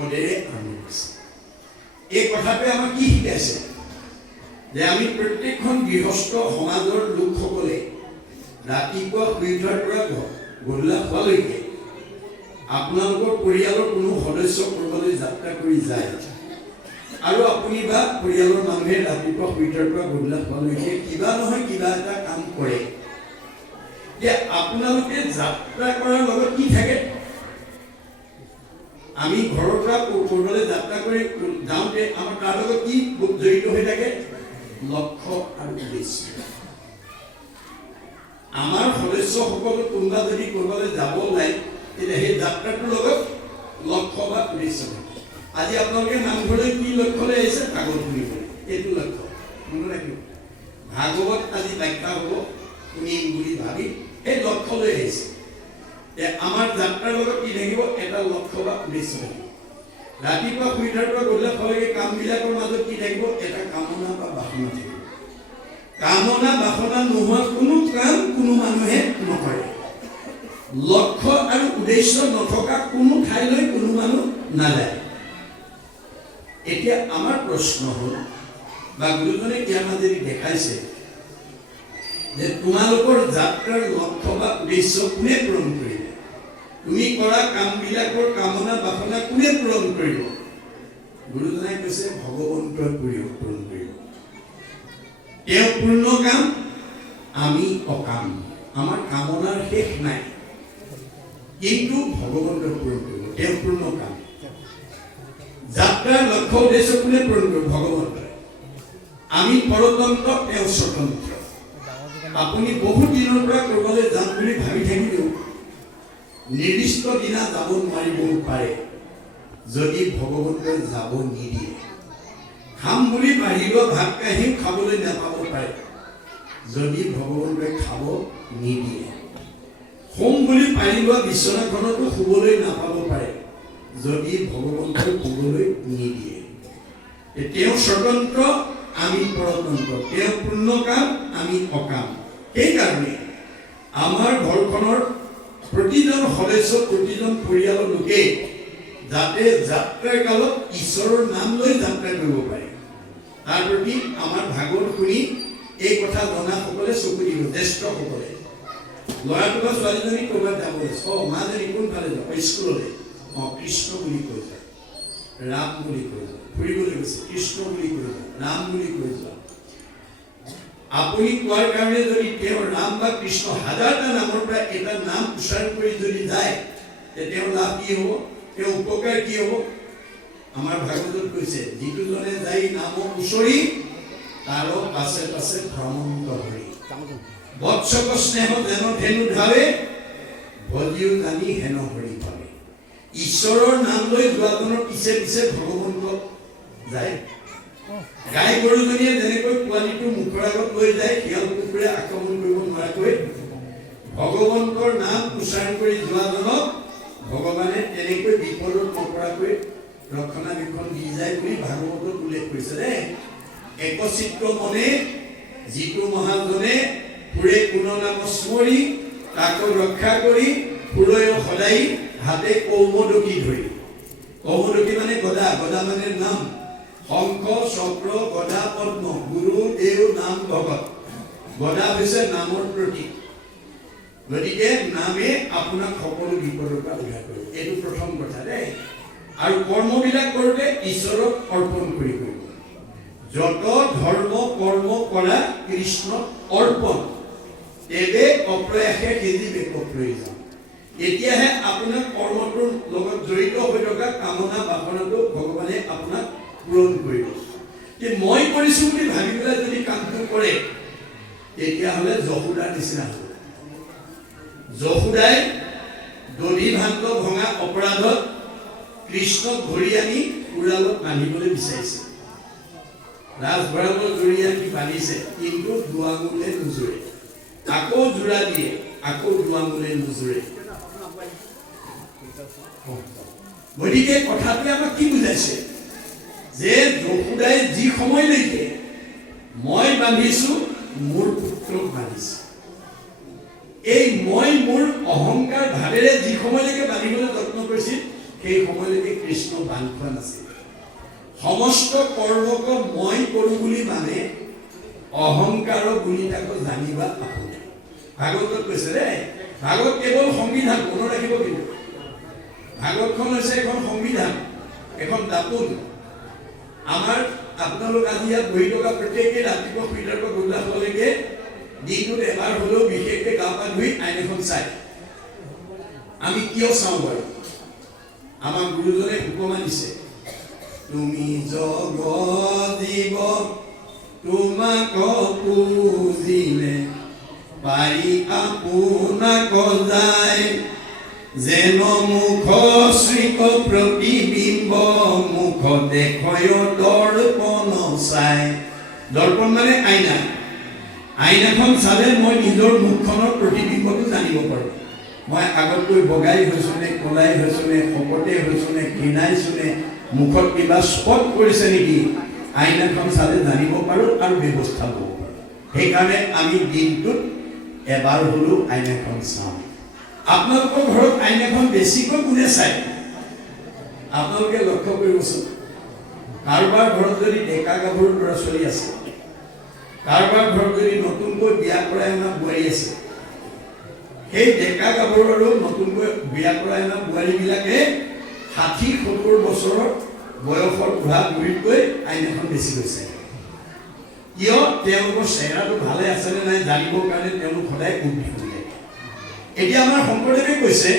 বিপদেৰে আৰম্ভ হৈছে। এই কথাটোৱে আমাক কি শিকাইছে যে আমি প্ৰত্যেকখন গৃহস্থ সমাজৰ লোকসকলে ৰাতিপুৱা শুই উঠাৰ পৰা গধূলা হোৱালৈকে আপোনালোকৰ পৰিয়ালৰ কোনো সদস্য ক'ৰবালৈ যাত্ৰা কৰি যায় আৰু আপুনি বা পৰিয়ালৰ মানুহে ৰাতিপুৱা শুই উঠাৰ পৰা গধূলা হোৱালৈকে কিবা নহয় কিবা এটা কাম কৰে। যে আপোনালোকে যাত্ৰা কৰাৰ লগত কি থাকে? আমি ঘৰৰ পৰা ক'ৰবালৈ যাত্ৰা কৰি যাওঁতে আমাৰ তাৰ লগত কি জড়িত হৈ থাকে? লক্ষ্য আৰু উদ্দেশ্য। আমাৰ সদস্যসকল কোনোবা যদি ক'ৰবালৈ যাব ওলায় তেতিয়া সেই যাত্ৰাটোৰ লগত লক্ষ্য বা উদ্দেশ্য থাকে। আজি আপোনালোকে নামঘৰলৈ কি লক্ষ্য লৈ আহিছে? ভাগৱত শুনিবলৈ, এইটো লক্ষ্য। মনত ৰাখিব, ভাগৱত আজি ব্যাখ্যা হ'ব শুনিম বুলি ভাবি এই লক্ষ্য লৈ আহিছে। আমাৰ যাত্ৰাৰ লগত কি থাকিব? এটা লক্ষ্য বা উদ্দেশ্য থাকিব। ৰাতিপুৱা শুই উঠাৰ পৰা গধূলা হোৱালৈকে কামবিলাকৰ মাজত কি থাকিব? এটা কামনা বা বাসনা থাকিব। কামনা বাসনা নোহোৱা কোনো কাম কোনো মানুহে নকৰে। লক্ষ্য আৰু উদ্দেশ্য নথকা কোনো ঠাইলৈ কোনো মানুহ নাযায়। এতিয়া আমাৰ প্ৰশ্ন হ'ল বা গুৰুজনে ইয়াৰ মাজেদি দেখাইছে যে তোমালোকৰ যাত্ৰাৰ লক্ষ্য বা উদ্দেশ্য কোনে পূৰণ কৰিব? তুমি কৰা কামবিলাকৰ কামনা বাসনা কোনে পূৰণ কৰিব? গুৰুজনাই কৈছে ভগৱন্তই পূৰণ কৰিব। তেওঁ পূৰ্ণ কাম, আমি অকাম। আমাৰ কামনাৰ শেষ নাই, কিন্তু ভগৱন্তই পূৰণ কৰিব। তেওঁ পূৰ্ণ কাম। যাত্ৰাৰ লক্ষ্য উদ্দেশ্য কোনে পূৰণ কৰিব? ভগৱন্তই। আমি পৰতন্ত্ৰ, তেওঁ স্বতন্ত্ৰ। আপুনি বহুত দিনৰ পৰা ক'ৰবালৈ যাম বুলি ভাবি থাকিলেও নিৰ্দিষ্ট দিনা যাব নোৱাৰিবও পাৰে যদি ভগৱন্তই যাব নিদিয়ে। খাম বুলি বাঢ়িব ভাত কাঁহীও খাবলৈ নাপাব পাৰে যদি ভগৱন্তই খাব নিদিয়ে। শুম বুলি পাৰি লোৱা বিচনাখনতো শুবলৈ নাপাব পাৰে যদি ভগৱন্তই শুবলৈ নিদিয়ে। তেওঁ স্বতন্ত্ৰ, আমি পৰতন্ত্ৰ। তেওঁ পূৰ্ণ কাম, আমি অকাম। সেইকাৰণে আমাৰ ঘৰখনৰ প্ৰতিজন সদস্য, প্ৰতিজন পৰিয়ালৰ লোকে যাতে যাত্ৰাৰ কালত ঈশ্বৰৰ নাম লৈ যাত্ৰা কৰিব পাৰে তাৰ প্ৰতি আমাৰ ভাগৱত শুনি এই কথা জনাসকলে চকু দিব। জ্যেষ্ঠসকলে ল'ৰাটো বা ছোৱালীজনী ক'ৰবাত যাব লাগিছে, মাজনী কোনফালে যাব? স্কুললৈ। কৃষ্ণ বুলি কৈ যায়, ৰাম বুলি কৈ যায়। ফুৰিবলৈ গৈছে, কৃষ্ণ বুলি কৈ যায়, ৰাম বুলি কৈ যায়। আপুনি কোৱাৰ কাৰণে যদি তেওঁ ৰাম বা কৃষ্ণ হাজাৰটা নামৰ পৰা এটা নাম উচ্চাৰণ কৰি যদি যায় তেওঁৰ লাভ কি হ'ব? তেওঁৰ উপকাৰ কি হ'ব? আমাৰ ভাগৱতত কৈছে যিটোজনে যাই নাম উচৰি তাৰ পাছে পাছে ভ্ৰমন্ত হৰি। বৎসক স্নেহ যেন ধেনু ধাৰে ভজিও জানি হেন হৰি পাবে। ঈশ্বৰৰ নাম লৈ যোৱাজনৰ পিছে পিছে ভগৱন্ত যায়। গাই গৰুজনীয়ে যেনেকৈ পোৱালিটো মুখৰ আগত লৈ যায় শিয়াল কুকুৰে আক্ৰমণ কৰিব নোৱাৰাকৈ ভগৱন্তৰ নাম উচ্চাৰণ কৰি যোৱাজনক ভগৱানে তেনেকৈ বিপদত নপৰাকৈ ৰক্ষণাবেক্ষণ দি যায় বুলি ভাগৱতত উল্লেখ কৰিছে। একচিত্ৰ মনে যিটো মহাজনে ফুৰে কোনো নাম স্মৰি তাকো ৰক্ষা কৰি ফুৰয় সদায় হাতে কৌমদকী ধৰি। কৌমদকী মানে গদা, গদা মানে নাম। শংখ চক্ৰ গদা পদ্ম, গুৰু দেও নাম ভগত। গদা হৈছে নামৰ প্ৰতীক। গতিকে নামে আপোনাক সকলো বিপদৰ পৰা উদ্ধাৰ কৰিব। এইটো প্ৰথম কথা দেই। আৰু কৰ্মবিলাক কৰোঁতে ঈশ্বৰক অৰ্পণ কৰি কৰিব। যত ধৰ্ম কৰ্ম কৰা কৃষ্ণ অৰ্পণ তেবে অপ্ৰয়াসে সিজিবে অপ্ৰয়োজন। এতিয়াহে আপোনাৰ কৰ্মটোৰ লগত জড়িত হৈ থকা কামনা বাসনাটো ভগৱানে আপোনাক পূৰণ কৰিব। মই কৰিছোঁ বুলি ভাবি পেলাই যদি কামটো কৰে তেতিয়াহ'লে যশোদাৰ নিচিনা হ'ব। যশোদাই দধিভান্ত ভঙা অপৰাধত কৃষ্ণক ধৰি আনি উৰালত বান্ধিবলৈ বিচাৰিছে। ৰাজভঁৰালত জড়ি আনি বান্ধিছে, কিন্তু দুৱাঙুলে নোজোৰে। আকৌ জোৰা দিয়ে, আকৌ দুৱাঙুলে নোজোৰে। গতিকে কথাটোৱে আমাক কি বুজাইছে যে যশোদাই যি সময়লৈকে মই বান্ধিছো মোৰ পুত্ৰক বান্ধিছে। এই মই মোৰ অহংকাৰ ভাৱেৰে যি সময়লৈকে বান্ধিবলৈ যত্ন কৰিছিল সেই সময়লৈকে কৃষ্ণ বান্ধ খোৱা নাছিল সমস্ত কৰ্মক মই কৰোঁ বুলি মানে অহংকাৰ বুলি তাকো জানিবা আপুনি ভাগৱতত কৈছে দেই ভাগৱত কেৱল সংবিধান মনত ৰাখিব কিন্তু ভাগৱতখন হৈছে এখন সংবিধান এখন দাপোন আমাৰ আপোনালোক আজি ইয়াত বহি থকা প্ৰত্যেকেই ৰাতিপুৱা শুই পৰা গধূলা হোৱালৈকে দিনটোত এবাৰ হ'লেও বিশেষকৈ গা পা ধুই আইন এখন চাই আমি কিয় চাওঁ বাৰু আমাৰ গুৰুজনে উপমা দিছে তুমি জগজীৱ তোমাক পুজিলে পাৰি আপোনাক যায় যেন মুখ শ্ৰীক প্ৰতিবিম্ব মুখ দেখয় দৰ্পণ চাই দৰ্পণ মানে আইনা আইনাখন চালে মই নিজৰ মুখখনৰ প্ৰতিবিম্বটো জানিব পাৰোঁ মই আগতকৈ বগাই হৈছোঁ নে কলাই হৈছোঁ নে শকতে হৈছোঁ নে ক্ষীণাইছোঁ নে মুখত কিবা স্পট কৰিছে নেকি আইনাখন চালে জানিব পাৰোঁ আৰু ব্যৱস্থা ল'ব পাৰোঁ সেইকাৰণে আমি দিনটোত এবাৰ হ'লেও আইনাখন চাওঁ আপোনালোকৰ ঘৰত আইনাখন বেছিকৈ কোনে চায় আপোনালোকে লক্ষ্য কৰিবচোন কাৰোবাৰ ঘৰত যদি ডেকা গাভৰু ল'ৰা ছোৱালী আছে কাৰোবাৰ ঘৰত যদি নতুনকৈ বিয়া কৰাই অনা বোৱাৰী আছে সেই ডেকা গাভৰু আৰু নতুনকৈ বিয়া কৰাই অনা বোৱাৰীবিলাকে ৬০-৭০ বছৰৰ বয়সৰ বুঢ়া বুঢ়ীতকৈ আইনাখন বেছিকৈ চায় কিয় তেওঁলোকৰ চেহেৰাটো ভালে আছেনে নাই জানিবৰ কাৰণে তেওঁলোক সদায় উদ্বিগ্ন হৈ থাকে এতিয়া আমাৰ শংকৰদেৱে কৈছে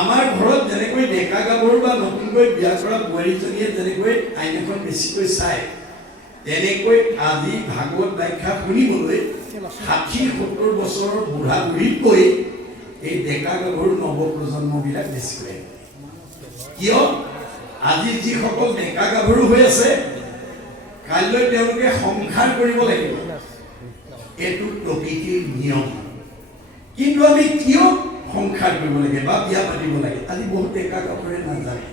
আমাৰ ঘৰত যেনেকৈ ডেকা গাভৰু বা নতুনকৈ বিয়া কৰা বোৱাৰীজনীয়ে যেনেকৈ আইনাখন বেছিকৈ চায় তেনেকৈ আজি ভাগৱত ব্যাখ্যা শুনিবলৈ ৬০-৭০ বছৰৰ বুঢ়া বুঢ়ীতকৈ এই ডেকা গাভৰু নৱপ্ৰজন্মবিলাক বেছিকৈ কিয় আজি যিসকল ডেকা গাভৰু হৈ আছে কাইলৈ তেওঁলোকে সংসাৰ কৰিব লাগিব এইটো প্ৰকৃতিৰ নিয়ম কিন্তু আমি কিয় সংসাৰ কৰিব লাগে বা বিয়া পাতিব লাগে আজি বহুত ডেকা গাভৰুৱে নাজানে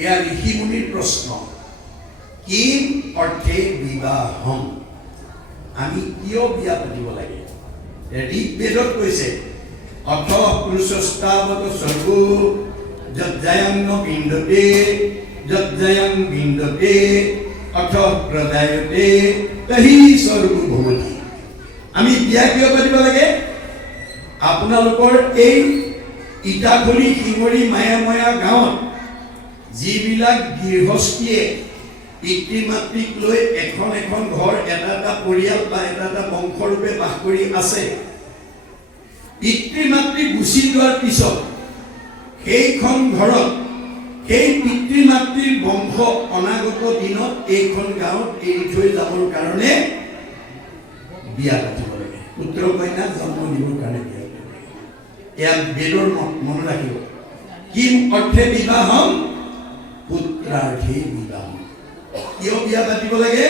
এয়া ঋষি মুনিৰ প্ৰশ্ন কিম অৰ্থে বিবাহম আমি কিয় বিয়া পাতিব লাগে ঋগ্বেদত কৈছে অথ পুৰুষস্তাৱত স্বৰ্গ যজ্জায়ং বিন্দতে যজ্জায়ং বিন্দতে অথ প্ৰদায়তে তহি স্বৰ্গ ভৱতি আমি বিয়া কিয় পাতিব লাগে আপোনালোকৰ এই ইটাখৰি শিঙৰি মায়াময়া গাঁৱত যিবিলাক গৃহস্থীয়ে পিতৃ মাতৃক লৈ এখন এখন ঘৰ এটা এটা পৰিয়াল বা এটা এটা বংশৰূপে বাস কৰি আছে পিতৃ মাতৃ গুচি যোৱাৰ পিছত সেইখন ঘৰত সেই পিতৃ মাতৃৰ বংশ অনাগত দিনত এইখন গাঁৱত এৰি থৈ যাবৰ কাৰণে বিয়া পাতিব লাগে পুত্ৰ কন্যা জন্ম দিবৰ কাৰণে বিয়া পাতিব লাগে এয়া বেদৰ মনত ৰাখিব কিম অৰ্থে বিবাহম পুত্ৰাৰ্থে বিবাহম কিয় বিয়া পাতিব লাগে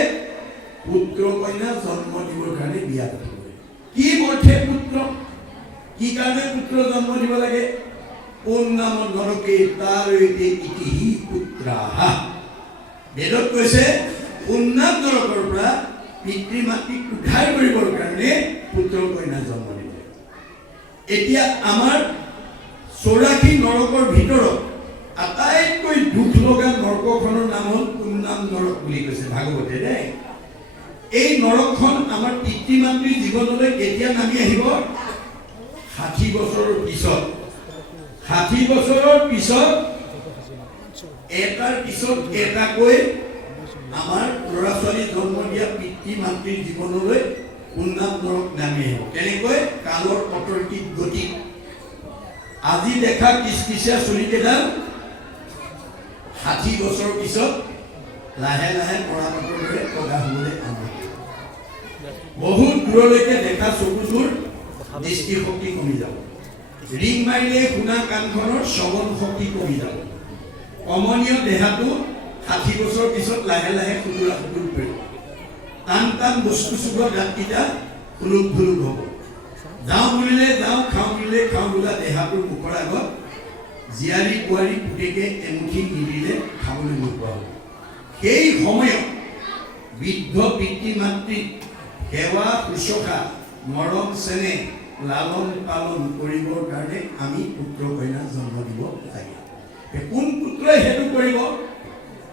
পুত্ৰ কন্যা জন্ম দিবৰ কাৰণে বিয়া পাতিব লাগে কি অৰ্থে পুত্ৰ কি কাৰণে পুত্ৰ জন্ম দিব লাগে পুণ্যম নৰকে তাৰৈতে ইতিহি পুত্ৰাহা বেদত কৈছে পুণ্যাম নৰকৰ পৰা পিতৃ মাতৃক উদ্ধাৰ কৰিবৰ কাৰণে পুত্ৰ কন্যা জন্ম দিব লাগে এতিয়া আমাৰ ৮৪ নৰকৰ ভিতৰত আটাইতকৈ দুখ লগা নৰকখনৰ নাম হ'ল পুণ্যাম নৰক বুলি কৈছে ভাগৱতে দেই এই নৰকখন আমাৰ পিতৃ মাতৃৰ জীৱনলৈ কেতিয়া নামি আহিব ৬০ বছৰৰ পিছত ৬০ বছৰৰ পিছত এটাৰ পিছত এটাকৈ আমাৰ ল'ৰা ছোৱালী জন্ম দিয়া পিতৃ মাতৃৰ জীৱনলৈ পুণ্যাম নৰক নামি আহিব কেনেকৈ কালৰ অতৰ্কিত গতি আজি দেখা কিচকিচীয়া চুলিকেইডাল ৬০ বছৰ পিছত লাহে লাহে মৰাপাতৰ দৰে কগা হ'বলৈ আৰম্ভ বহুত দূৰলৈকে দেখা চকুযোৰ দৃষ্টিশক্তি কমি যাব ৰিং মাৰিলে শুনা কাণখনৰ শ্ৰৱণ শক্তি কমি যাব কমনীয় দেহাটো ৬০ বছৰ পিছত লাহে লাহে খুটুৰা খুটুৰ পৰিব টান টান বস্তু চুবৰ দাঁতকেইটা খুলুক খুলুক হ'ব যাওঁ বুলিলে যাওঁ খাওঁ বুলিলে খাওঁ বোলা দেহাটোৰ মুখৰ আগত জীয়াৰী বোৱাৰী পুতেকে এমুঠি নিদিলে খাবলৈ নোপোৱা হ'ব সেই সময়ত বৃদ্ধ পিতৃ মাতৃক সেৱা শুশ্ৰূষা মৰম চেনেহ লালন পালন কৰিবৰ কাৰণে আমি পুত্ৰ কন্যা জন্ম দিব লাগে। কোন পুত্ৰই সেইটো কৰিব